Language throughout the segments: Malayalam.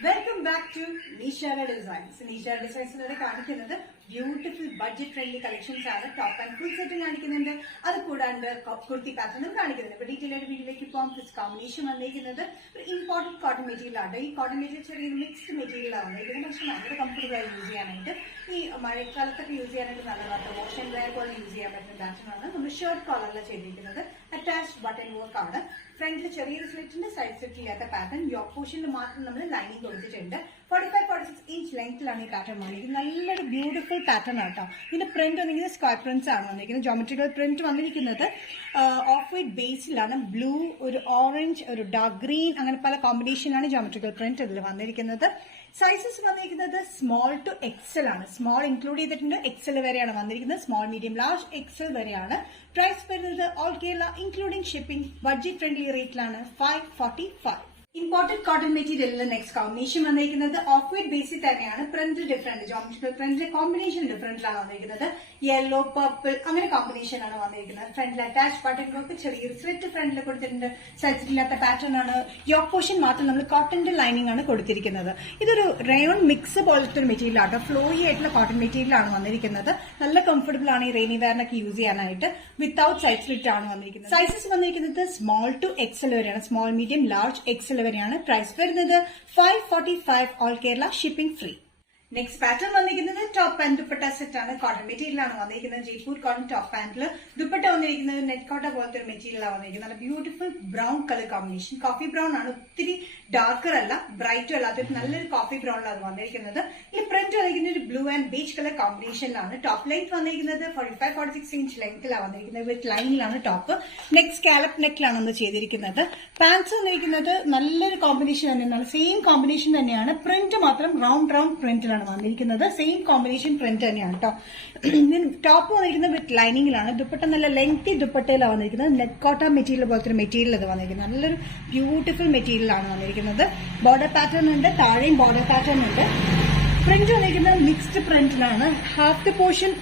Welcome back to Nishara Designs. Nishara Designs കാണിക്കുന്നത് ബ്യൂട്ടിഫുൾ ബഡ്ജറ്റ് ഫ്രണ്ട്ലി കളക്ഷൻസ് ആണ്. ടോപ്പ് ആൻഡ് ഫുൾ സെറ്റും കാണിക്കുന്നുണ്ട്. അത് കൂടാണ്ട് കുർത്തി പാറ്റേണും കാണിക്കുന്നുണ്ട്. ഇപ്പൊ ഡീറ്റെയിൽ ആയിട്ട് വീഡിയോയിലേക്ക് പോകാം. പ്ലസ് കോമ്പിനേഷൻ വന്നിരിക്കുന്നത് ഒരു ഇമ്പോർട്ടന്റ് കോട്ടൺ മെറ്റീരിയൽ ആണ്. ഈ കോട്ടൺ മെറ്റീരിയൽ ചെറിയ മിക്സ്ഡ് മെറ്റീരിയൽ ആണ് വന്നിരിക്കുന്നത്. പക്ഷെ ഭയങ്കര കംഫർട്ടബിൾ ആയി യൂസ് ചെയ്യാനായിട്ട്, ഈ മഴക്കാലത്തൊക്കെ യൂസ് ചെയ്യാനായിട്ട് നല്ലതാണ്. വാഷ് ആൻഡ് വെയർ പോലെ യൂസ് ചെയ്യാൻ പറ്റുന്ന പാറ്റേൺ ആണ്. നമ്മൾ ഷർട്ട് കോളറിൽ ചെയ്തിരിക്കുന്നത്. അറ്റാച്ച്ഡ് ബട്ടൺ വർക്ക് ആണ്. ഫ്രണ്ടിൽ ചെറിയൊരു സ്ലിറ്റിന്റെ സൈഡ് സ്ലിറ്റ് ഇല്ലാത്ത പാറ്റേൺ. യോക്ക് പോർഷനിൽ മാത്രം നമ്മൾ ലൈനിങ് കൊടുത്തിട്ടുണ്ട്. 45-46 ഇഞ്ച് ലെങ്ത്തിലാണ് ഈ പാറ്റേൺ വന്നിരിക്കുന്നത്. നല്ലൊരു ബ്യൂട്ടിഫുൾ പാറ്റേൺ ആട്ടോ. ഇതിന്റെ പ്രിന്റ് വന്നിരിക്കുന്നത് സ്ക്വയർ പ്രിന്റ്സ് ആണ് വന്നിരിക്കുന്നത്. ജോമെട്രിക്കൽ പ്രിന്റ് വന്നിരിക്കുന്നത് ഓഫ് വൈറ്റ് ബേസിലാണ്. ബ്ലൂ, ഒരു ഓറഞ്ച്, ഒരു ഡാർക്ക് ഗ്രീൻ, അങ്ങനെ പല കോമ്പിനേഷനിലാണ് ജോമെട്രിക്കൽ പ്രിന്റ് ഇതിൽ വന്നിരിക്കുന്നത്. സൈസസ് വന്നിരിക്കുന്നത് സ്മോൾ ടു എക്സൽ ആണ്. സ്മോൾ ഇൻക്ലൂഡ് ചെയ്തിട്ടുണ്ട്. എക്സൽ വരെയാണ് വന്നിരിക്കുന്നത്. സ്മോൾ, മീഡിയം, ലാർജ്, എക്സൽ വരെയാണ്. പ്രൈസ് വരുന്നത് all Kerala including shipping budget friendly റേറ്റിലാണ് 545. ഇമ്പോർട്ടന്റ് കോട്ടൺ മെറ്റീരിയലിൽ നെക്സ്റ്റ് കോമ്പിനേഷൻ വന്നിരിക്കുന്നത് ഓഫ് വൈറ്റ് ബേസിൽ തന്നെയാണ്. പ്രിന്റ് ഡിഫറെന്റ്, ജോമെട്രിക്കൽ പ്രിന്റിന്റെ കോമ്പിനേഷൻ ഡിഫറെന്റിലാണ് വന്നിരിക്കുന്നത്. യെല്ലോ, പർപ്പിൾ, അങ്ങനെ കോമ്പിനേഷൻ ആണ് വന്നിരിക്കുന്നത്. ഫ്രണ്ടിൽ അറ്റാച്ച് ബട്ടൺ വർക്ക്, ചെറിയൊരു സ്ലിറ്റ് ഫ്രണ്ടിൽ കൊടുത്തിട്ടുണ്ട്. സൈസില്ലാത്ത പാറ്റേൺ ആണ്. യോക്ക് പോർഷൻ മാത്രം നമ്മൾ കോട്ടന്റെ ലൈനിങ് ആണ് കൊടുത്തിരിക്കുന്നത്. ഇതൊരു റയോൺ മിക്സ് പോലത്തെ ഒരു മെറ്റീരിയൽ ആട്ടോ. ഫ്ലോയി ആയിട്ടുള്ള കോട്ടൺ മെറ്റീരിയൽ ആണ് വന്നിരിക്കുന്നത്. നല്ല കംഫർട്ടബിൾ ആണ് ഈ റെയിനി വെയറിനൊക്കെ യൂസ് ചെയ്യാനായിട്ട്. വിത്തൌട്ട് സൈഡ് സ്ലിറ്റ് ആണ് വന്നിരിക്കുന്നത്. സൈസസ് വന്നിരിക്കുന്നത് സ്മോൾ ടു എക്സൽ വരെയാണ്. സ്മോൾ, മീഡിയം, ലാർജ്, എക്സൽ വരെയാണ്. പ്രൈസ് വരുന്നത് 545. All Kerala shipping free. Next pattern വന്നിരിക്കുന്നത് ടോപ്പ് ആൻഡ് ദുപ്പട്ട സെറ്റ് ആണ്. കോട്ടൺ മെറ്റീരിയൽ ആണ് വന്നിരിക്കുന്നത്. ജയ്പൂർ കോട്ടൺ ടോപ്പ് പാന്റിൽ ദുപ്പട്ട വന്നിരിക്കുന്നത് നെറ്റ് കോട്ട പോലത്തെ ഒരു മെറ്റീരിയലാണ് വന്നിരിക്കുന്നത്. നല്ല beautiful brown colour combination. Coffee brown ആണ്. ഒത്തിരി ഡാർക്കർ അല്ല, ബ്രൈറ്റും അല്ലാത്തൊരു നല്ലൊരു കോഫി ബ്രൗണിലാണ് വന്നിരിക്കുന്നത്. ഈ പ്രിന്റ് വന്നിരിക്കുന്നത് ഒരു ബ്ലൂ ആൻഡ് ബീച്ച് കളർ കോമ്പിനേഷനിലാണ്. ടോപ്പ് ലെങ്ത് വന്നിരിക്കുന്നത് 45-46 ഇഞ്ച് ലെങ്ത്തിലാണ് വന്നിരിക്കുന്നത്. വിത്ത് ലൈനിലാണ് ടോപ്പ്. നെക്സ്റ്റ് സ്കാലപ്പ് നെക്കിലാണ് നമ്മൾ ചെയ്തിരിക്കുന്നത്. പാൻസ് വന്നിരിക്കുന്നത് നല്ലൊരു കോമ്പിനേഷൻ തന്നെയാണ്. സെയിം കോമ്പിനേഷൻ തന്നെയാണ്. പ്രിന്റ് മാത്രം റൗണ്ട് പ്രിന്റിലാണ് വന്നിരിക്കുന്നത്. സെയിം കോമ്പിനേഷൻ പ്രിന്റ് തന്നെയാണ് കേട്ടോ. ടോപ്പ് വന്നിരിക്കുന്നത് വിത്ത് ലൈനിങ്ങിലാണ്. ദുപ്പട്ട നല്ല ലെങ്തി ദുപ്പട്ടയിലാണ് വന്നിരിക്കുന്നത്. നെറ്റ് കോട്ട മെറ്റീരിയൽ പോലത്തെ ഒരു മെറ്റീരിയൽ ഇത് വന്നിരിക്കുന്നത്. നല്ലൊരു ബ്യൂട്ടിഫുൾ മെറ്റീരിയലാണ് വന്നിരിക്കുന്നത്. ബോർഡർ പാറ്റേൺ ഉണ്ട്, താഴെയും ബോർഡർ പാറ്റേൺ ഉണ്ട്. പ്രിന്റ് വന്നിരിക്കുന്നത് മിക്സ്ഡ് പ്രിന്റിലാണ്. ഹാഫ് ദ പോർഷൻ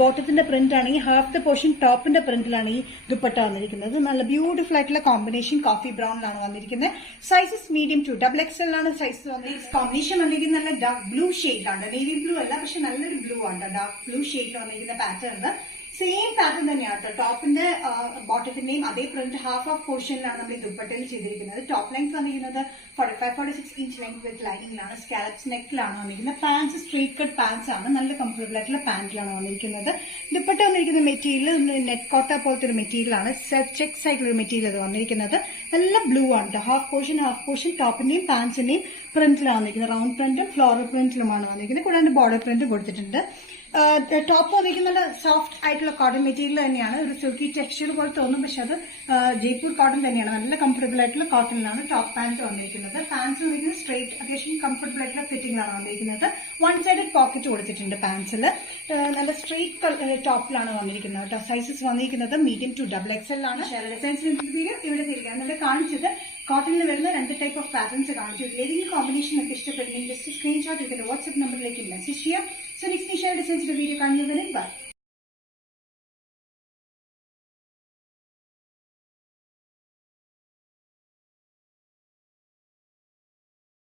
ബോട്ടത്തിന്റെ പ്രിന്റ് ആണെങ്കിൽ ഹാഫ് ദ പോർഷൻ ടോപ്പിന്റെ പ്രിന്റിലാണ് ഈ ദുപ്പട്ട വന്നിരിക്കുന്നത്. നല്ല ബ്യൂട്ടിഫുൾ ആയിട്ടുള്ള കോമ്പിനേഷൻ കോഫി ബ്രൗണിലാണ് വന്നിരിക്കുന്നത്. Sizes medium to double XL ആണ് സൈസ് വന്നിരിക്കുന്നത്. കോമ്പിനേഷൻ വന്നിരിക്കുന്നത് നല്ല ഡാർക്ക് ബ്ലൂ ഷെയ്ഡാണ്. നേവി ബ്ലൂ അല്ല, പക്ഷെ നല്ലൊരു ബ്ലൂ ആണ്. ഡാർക്ക് ബ്ലൂ ഷെയ്ഡിൽ വന്നിരിക്കുന്ന പാറ്റേൺ. സെയിം പാറ്റേൺ തന്നെയാണ് കേട്ടോ. ടോപ്പിന്റെ ബോട്ടത്തിന്റെയും അതേ പ്രിന്റ് ഹാഫ് ഓഫ് പോർഷനിലാണ് നമ്മൾ ഈ ദുപ്പട്ടയിൽ ചെയ്തിരിക്കുന്നത്. ടോപ്പ് ലെങ്ത് വന്നിരിക്കുന്നത് 45-46 ഇഞ്ച് ലെങ്ത് വിത്ത് ലൈനിങ്ങിലാണ്. സ്കാലപ്സ് നെക്കിലാണ് വന്നിരിക്കുന്നത്. പാൻസ് സ്ട്രേറ്റ് കട്ട് പാൻസ് ആണ്. നല്ല കംഫർട്ടബിൾ ആയിട്ടുള്ള പാന്റിലാണ് വന്നിരിക്കുന്നത്. ദുപ്പട്ട വന്നിരിക്കുന്ന മെറ്റീരിയൽ നെറ്റ് കോട്ട പോലത്തെ ഒരു മെറ്റീരിയലാണ്. ചെക്സ് ആയിട്ടുള്ള ഒരു മെറ്റീരിയൽ അത് വന്നിരിക്കുന്നത്. നല്ല ബ്ലൂ ആണ്. ഹാഫ് പോർഷൻ ടോപ്പിന്റെയും പാൻസിന്റെയും പ്രിന്റിലാണ് വന്നിരിക്കുന്നത്. റൗണ്ട് പ്രിന്റും ഫ്ലോറൽ പ്രിന്റിലുമാണ് വന്നിരിക്കുന്നത്. കൂടാതെ ബോർഡർ പ്രിന്റ് കൊടുത്തിട്ടുണ്ട്. ടോപ്പ് വന്നിരിക്കുന്നത് നല്ല സോഫ്റ്റ് ആയിട്ടുള്ള കോട്ടൺ മെറ്റീരിയൽ തന്നെയാണ്. ഒരു സിൽക്കി ടെക്സ്ചർ പോലെ തോന്നും, പക്ഷെ അത് ജയ്പൂർ കോട്ടൺ തന്നെയാണ്. നല്ല കംഫർട്ടബിൾ ആയിട്ടുള്ള കോട്ടണിലാണ് ടോപ്പ് പാന്റ് വന്നിരിക്കുന്നത്. പാൻസ് വന്നിരിക്കുന്നത് സ്ട്രേറ്റ്, അത്യാവശ്യം കംഫർട്ടബിൾ ആയിട്ടുള്ള ഫിറ്റിംഗിലാണ് വന്നിരിക്കുന്നത്. വൺ സൈഡഡ് പോക്കറ്റ് കൊടുത്തിട്ടുണ്ട് പാൻസിൽ. നല്ല സ്ട്രേറ്റ് ടോപ്പിലാണ് വന്നിരിക്കുന്നത് കേട്ടോ. സൈസസ് വന്നിരിക്കുന്നത് മീഡിയം ടു ഡബിൾ എക്സൽ ആണ്. ഡിസൈൻസിന്റെ വീഡിയോ ഇവിടെ തിരികെ ഇവിടെ കാണിച്ചത് കോട്ടണിൽ വരുന്ന 2 ടൈപ്പ് ഓഫ് പാറ്റേൺസ് കാണിച്ചു. ഏതെങ്കിലും കോമ്പിനേഷൻ ഒക്കെ ഇഷ്ടപ്പെടുന്നെങ്കിൽ ജസ്റ്റ് സ്ക്രീൻഷോട്ട് എടുത്തിട്ട് വാട്സ്ആപ്പ് നമ്പറിലേക്ക് മെസ്സേജ് ചെയ്യാം. സോ നെക്സ്റ്റ് നിഷ ഡിസൈൻസിന്റെ വീഡിയോ കാണുന്നതിന് ബൈ.